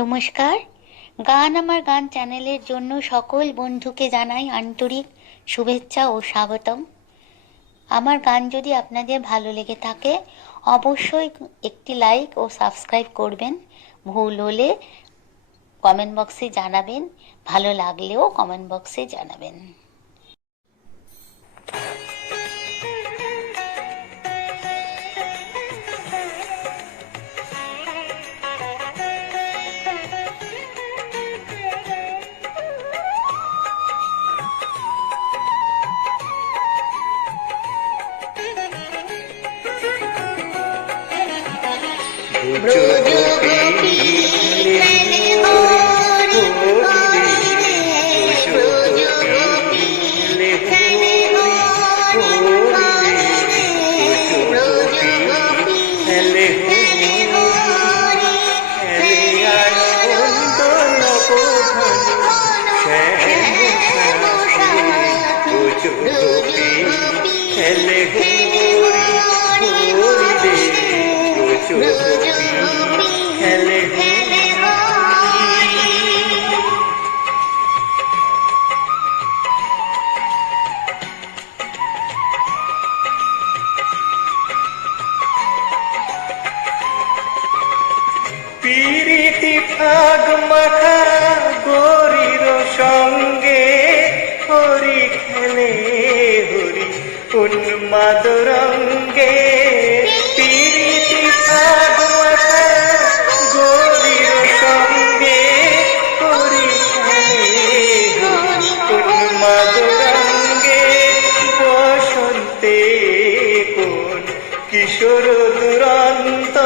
নমস্কার। গান আমার গান চ্যানেলের জন্য সকল বন্ধুকে জানাই আন্তরিক শুভেচ্ছা ও স্বাগতম। আমার গান যদি আপনাদের ভালো লেগে থাকে অবশ্যই একটি লাইক ও সাবস্ক্রাইব করবেন। ভুল হলে কমেন্ট বক্সে জানাবেন, ভালো লাগলেও কমেন্ট বক্সে জানাবেন। ব্রজগোপী খেলে হরি হরি রে, ব্রজগোপী খেলে হরি হরি রে, ব্রজগোপী খেলে হরি খেলে আনন্দ নবঘন শ্যাম সাথী, ব্রজগোপী খেলে হরি হরি রে, ব্রজগোপী খেলে প্রীতি ফাগ মাখা গৌরীর সঙ্গে হরি খেলে হরি উন্মাদ রঙ্গে, প্রীতি ফাগ মাখা গৌরীর সঙ্গে হরি খেলে হরি উন্মাদ রঙ্গে, বসন্তে কোন কিশোর দুরন্ত,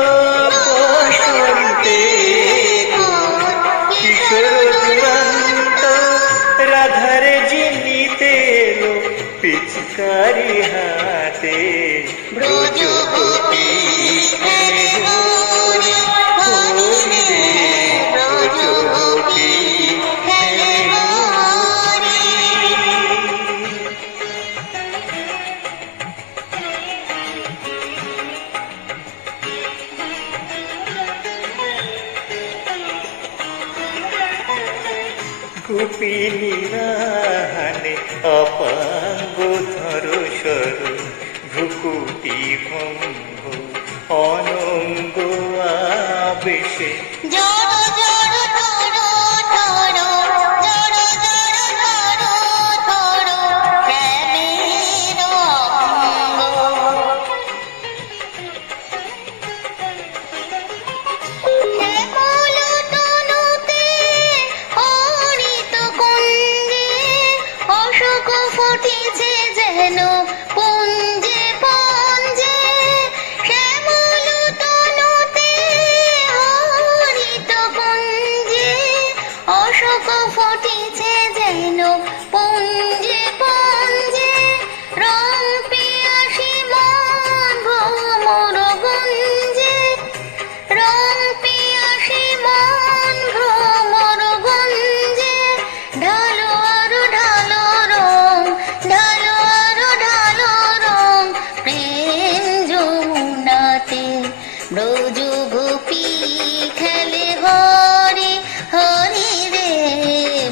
বসন্তে কোন কিশোর দুরন্ত রাধারে জিনিতে এলো পিচকারি হাতে, ব্রজগোপী খেলে হরি হরি রে, ব্রজগোপী খেলে হরি। গোপিনীরা হানে অপাঙ্গ ধর সর, ভ্রুকুটি ভঙ্গ অনঙ্গ আবেশে, জড় জড় ধর ধর, জড় জড় ধর ধর প্রেমের অঙ্গ, শ্যামল তনুতে হরিত কুঞ্জে অশোক ফুটিছে যেন পুঞ্জে পুঞ্জে, শ্যামল তনুতে হরিত কুঞ্জে অশোক ফুটিছে যেন পুঞ্জে পুঞ্জে, রং পিয়াসী মন ভ্রমর গুঞ্জে, রং পিয়াসী মন ভ্রমর গুঞ্জে, ঢালো আরো ঢালো রং, ঢালো আরো ঢালো রং প্রেম যমুনাতে, ব্রজগোপী খেলে হরি হরি রে,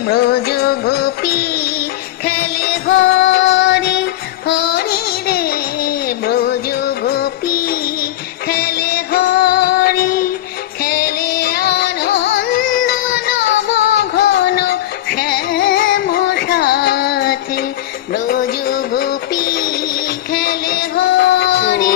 ব্রজগোপী খেলে হরি হরি রে, ব্রজগোপী খেলে হরি খেলে আনন্দ নবঘন শ্যাম সাথী, ব্রজগোপী খেলে হরি